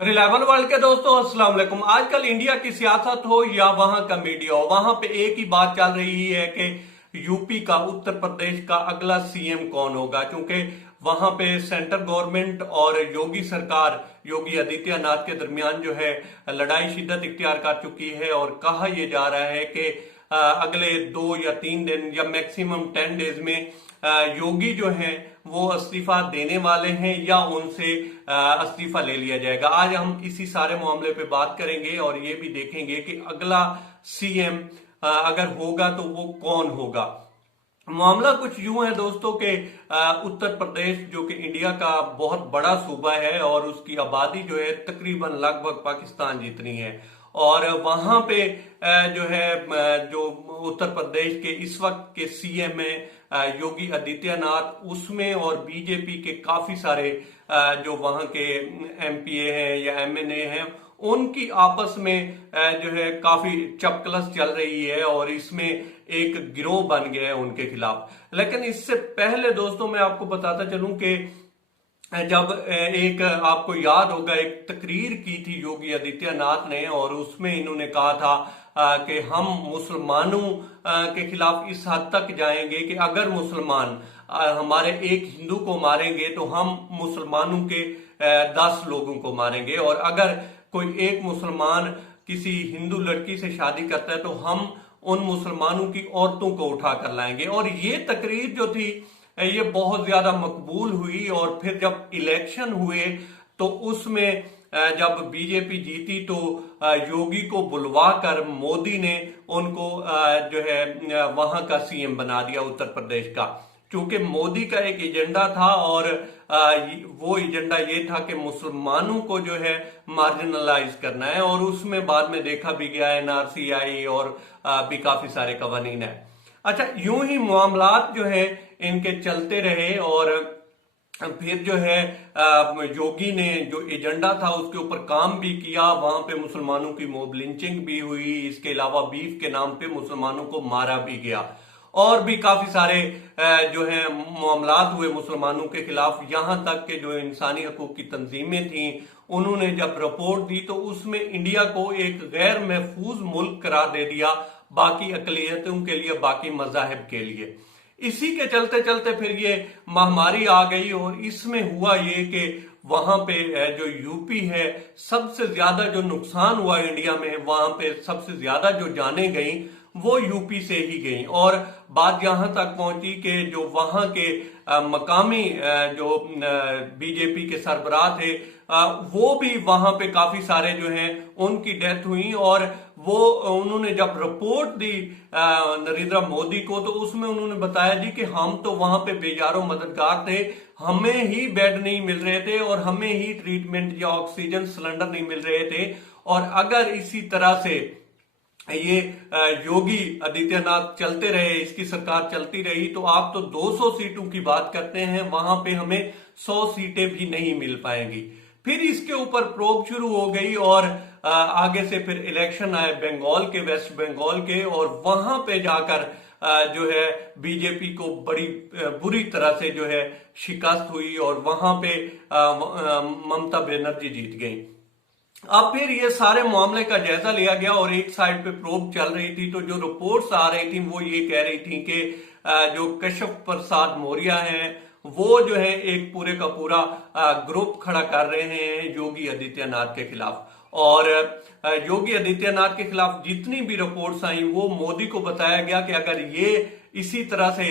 Reliable world के दोस्तों अस्सलाम वालेकुम। आजकल इंडिया की सियासत हो या वहां का मीडिया हो, वहां पे एक ही बात चल रही है कि यूपी का, उत्तर प्रदेश का अगला सीएम कौन होगा। क्योंकि वहां पे सेंट्रल गवर्नमेंट और योगी सरकार, योगी आदित्यनाथ के दरमियान जो है लड़ाई शिद्दत इख्तियार कर चुकी है। और कहा यह जा रहा है कि अगले 2 या 3 दिन या मैक्सिमम 10 डेज में योगी जो हैं वो इस्तीफा देने वाले हैं या उनसे इस्तीफा ले लिया जाएगा। आज हम इसी सारे मामले पे बात करेंगे और ये भी देखेंगे कि अगला सीएम अगर होगा तो वो कौन होगा। मामला कुछ यूं है दोस्तों के उत्तर प्रदेश जो कि इंडिया का बहुत बड़ा सूबा है और उसकी आबादी जो है तकरीबन लगभग पाकिस्तान जितनी है। और वहां पे जो है जो उत्तर प्रदेश के इस वक्त के सीएम है योगी आदित्यनाथ, उसमें और बीजेपी के काफी सारे जो वहां के एमपीए हैं या एमएनए हैं, उनकी आपस में जो है काफी चपकलस चल रही है और इसमें एक गिरोह बन गया है उनके खिलाफ। लेकिन इससे पहले दोस्तों मैं आपको बताता चलूं कि जब एक आपको याद होगा एक तकरीर की थी योगी आदित्यनाथ ने और उसमें इन्होंने कहा था कि हम मुसलमानों के खिलाफ इस हद तक जाएंगे कि अगर मुसलमान हमारे एक हिंदू को मारेंगे तो हम मुसलमानों के 10 लोगों को मारेंगे, और अगर कोई एक मुसलमान किसी हिंदू लड़की से शादी करता है तो हम उन मुसलमानों की औरतों को उठा कर लाएंगे। और ये तकरीर जो थी ये बहुत ज्यादा मकबूल हुई। और फिर जब इलेक्शन हुए तो उसमें जब बीजेपी जीती तो योगी को बुलवा कर मोदी ने उनको जो है वहां का सीएम बना दिया उत्तर प्रदेश का। क्योंकि मोदी का एक एजेंडा था और वो एजेंडा ये था कि मुसलमानों को जो है मार्जिनलाइज करना है, और उसमें बाद में देखा भी गया एनआरसी आई और भी काफी सारे कवानीन है। अच्छा, यूं ही मामलात जो है इनके चलते रहे और फिर जो है योगी ने जो एजेंडा था उसके ऊपर काम भी किया। वहां पे मुसलमानों की मॉब लिंचिंग भी हुई, इसके अलावा बीफ के नाम पे मुसलमानों को मारा भी गया, और भी काफी सारे जो है मामलात हुए मुसलमानों के खिलाफ। यहां तक के जो इंसानी हकूक की तंजीमें थी उन्होंने जब रिपोर्ट दी तो उसमें इंडिया को एक गैर महफूज मुल्क करार दे दिया बाकी अकलियतों के लिए, बाकी मजाहब के लिए। इसी के चलते चलते फिर ये महामारी आ गई और इसमें हुआ ये कि वहां पे जो यूपी है सबसे ज्यादा जो नुकसान हुआ इंडिया में, वहां पे सबसे ज्यादा जो जाने गई वो यूपी से ही गई। और बात यहां तक पहुंची कि जो वहां के मकामी जो बीजेपी के सरबराह थे वो भी वहां पे काफी सारे जो हैं उनकी डेथ हुई। और वो उन्होंने जब रिपोर्ट दी नरेंद्र मोदी को तो उसमें उन्होंने बताया जी कि हम तो वहां पे बेजारों मददगार थे, हमें ही बेड नहीं मिल रहे थे और हमें ही ट्रीटमेंट या ऑक्सीजन सिलेंडर नहीं मिल रहे थे। और अगर इसी तरह से ये योगी आदित्यनाथ चलते रहे, इसकी सरकार चलती रही, तो आप तो 200 सीटों की बात करते हैं, वहां पे हमें 100 सीटें भी नहीं मिल पाएंगी। फिर इसके ऊपर प्रोब शुरू हो गई और आगे से फिर इलेक्शन आए बंगाल के, वेस्ट बंगाल के, और वहां पे जाकर जो है बीजेपी को बड़ी बुरी तरह से जो है शिकस्त हुई और वहां पे ममता बनर्जी जीत गई। अब फिर ये सारे मामले का जायजा लिया गया और एक साइड पे प्रोब चल रही थी तो जो रिपोर्ट्स आ रही थी वो ये कह रही थी कि जो कश्यप प्रसाद मौर्य हैं वो जो है एक पूरे का पूरा ग्रुप खड़ा कर रहे हैं योगी आदित्यनाथ के खिलाफ। और योगी आदित्यनाथ के खिलाफ जितनी भी रिपोर्ट्स आई वो मोदी को बताया गया कि अगर ये इसी तरह से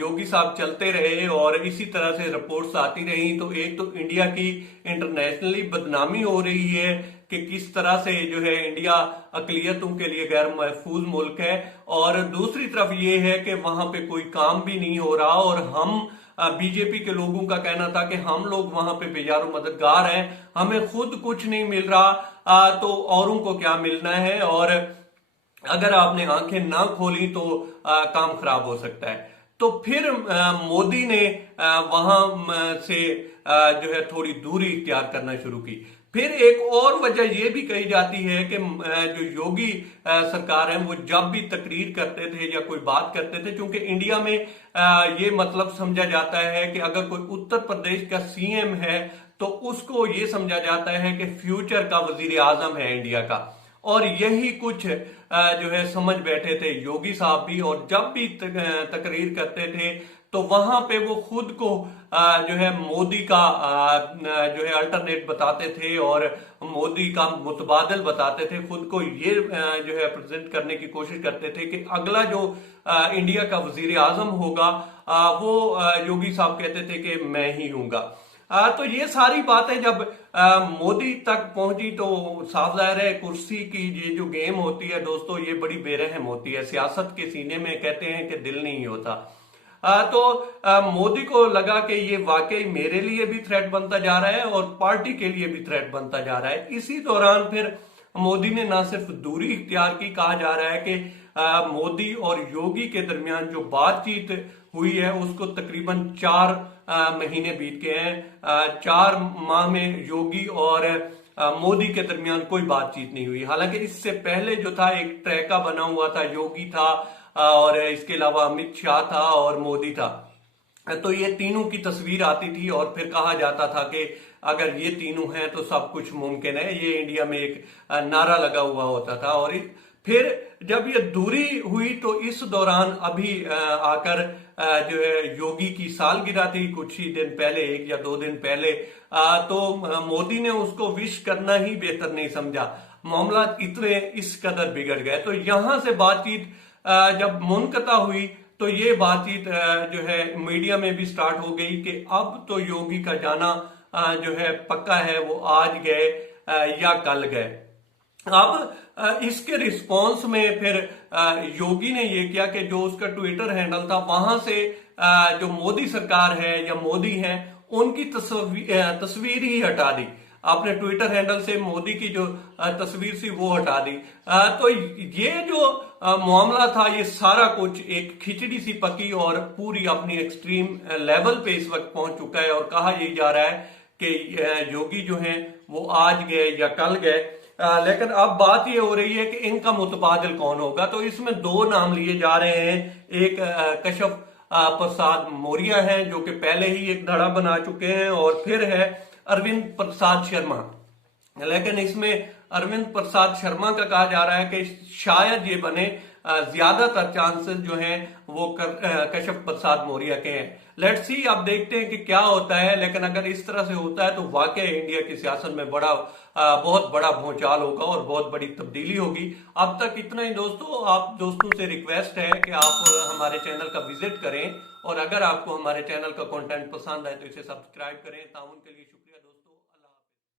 योगी साहब चलते रहे और इसी तरह से रिपोर्ट्स आती रही तो एक तो इंडिया की इंटरनेशनली बदनामी हो रही है कि किस तरह से जो है इंडिया अकलियतों के लिए गैर महफूज मुल्क है, और दूसरी तरफ ये है कि वहां पे कोई काम भी नहीं हो रहा। और हम बीजेपी के लोगों का कहना था कि हम लोग वहां पे बेजारों मददगार हैं, हमें खुद कुछ नहीं मिल रहा तो औरों को क्या मिलना है, और अगर आपने आंखें ना खोली तो काम खराब हो सकता है। तो फिर मोदी ने वहां से जो है थोड़ी दूरी इख्तियार करना शुरू की। फिर एक और वजह यह भी कही जाती है कि जो योगी सरकार है वो जब भी तकरीर करते थे या कोई बात करते थे, क्योंकि इंडिया में ये मतलब समझा जाता है कि अगर कोई उत्तर प्रदेश का सीएम है तो उसको ये समझा जाता है कि फ्यूचर का वजीर आजम है इंडिया का। और यही कुछ जो है समझ बैठे थे योगी साहब भी, और जब भी तकरीर करते थे तो वहां पे वो खुद को जो है मोदी का जो है अल्टरनेट बताते थे और मोदी का मुतबादल बताते थे। खुद को ये जो है प्रेजेंट करने की कोशिश करते थे कि अगला जो इंडिया का वजीर आजम होगा वो योगी साहब कहते थे कि मैं ही हूंगा। तो ये सारी बातें जब मोदी तक पहुंची तो साफ जाहिर है कुर्सी की ये जो गेम होती है दोस्तों, ये बड़ी बेरहम होती है। सियासत के सीने में कहते हैं कि दिल नहीं होता। तो मोदी को लगा कि ये वाकई मेरे लिए भी थ्रेट बनता जा रहा है और पार्टी के लिए भी थ्रेट बनता जा रहा है। इसी दौरान फिर मोदी ने ना सिर्फ दूरी इख्तियार की, कहा जा रहा है कि मोदी और योगी के दरमियान जो बातचीत हुई है उसको तकरीबन 4 महीने बीत गए हैं। 4 माह में योगी और मोदी के दरमियान कोई बातचीत नहीं हुई। हालांकि इससे पहले जो था एक ट्रैका बना हुआ था, योगी था और इसके अलावा अमित शाह था और मोदी था। तो ये तीनों की तस्वीर आती थी और फिर कहा जाता था कि अगर ये तीनों हैं तो सब कुछ मुमकिन है। ये इंडिया में एक नारा लगा हुआ होता था। और फिर जब ये दूरी हुई तो इस दौरान अभी आकर जो है योगी की सालगिरह थी कुछ ही दिन पहले, 1 या 2 दिन पहले, तो मोदी ने उसको विश करना ही बेहतर नहीं समझा। मामला इतने इस कदर बिगड़ गए। तो यहां से बातचीत जब मुनक़ता हुई तो ये बातचीत जो है मीडिया में भी स्टार्ट हो गई कि अब तो योगी का जाना जो है पक्का है, वो आज गए या कल गए। अब इसके रिस्पॉन्स में फिर योगी ने ये किया कि जो उसका ट्विटर हैंडल था वहां से जो मोदी सरकार है या मोदी है उनकी तस्वीर ही हटा दी। आपने ट्विटर हैंडल से मोदी की जो तस्वीर थी वो हटा दी। तो ये जो मामला था ये सारा कुछ एक खिचड़ी सी पकी और पूरी अपनी एक्सट्रीम लेवल पे इस वक्त पहुंच चुका है। और कहा यही जा रहा है कि योगी जो हैं वो आज गए या कल गए। लेकिन अब बात ये हो रही है कि इनका मुतबादिल कौन होगा। तो इसमें 2 नाम लिए जा रहे हैं। एक कशफ प्रसाद मौर्य हैं जो कि पहले ही एक धड़ा बना चुके हैं, और फिर है अरविंद प्रसाद शर्मा। लेकिन इसमें अरविंद प्रसाद शर्मा का कहा जा रहा है कि शायद ये बने, ज्यादातर चांसेस जो हैं वो कशफ प्रसाद मौर्य के हैं। लेट्स सी, अब देखते हैं कि क्या होता है। लेकिन अगर इस तरह से होता है तो वाकई इंडिया की सियासत में बहुत बड़ा भूचाल होगा और बहुत बड़ी तब्दीली होगी। अब तक इतना ही दोस्तों। आप दोस्तों से रिक्वेस्ट है कि आप हमारे चैनल का विजिट करें, और अगर आपको हमारे चैनल का कंटेंट पसंद आए तो इसे सब्सक्राइब करें। ताउन के लिए शुक्रिया दोस्तों।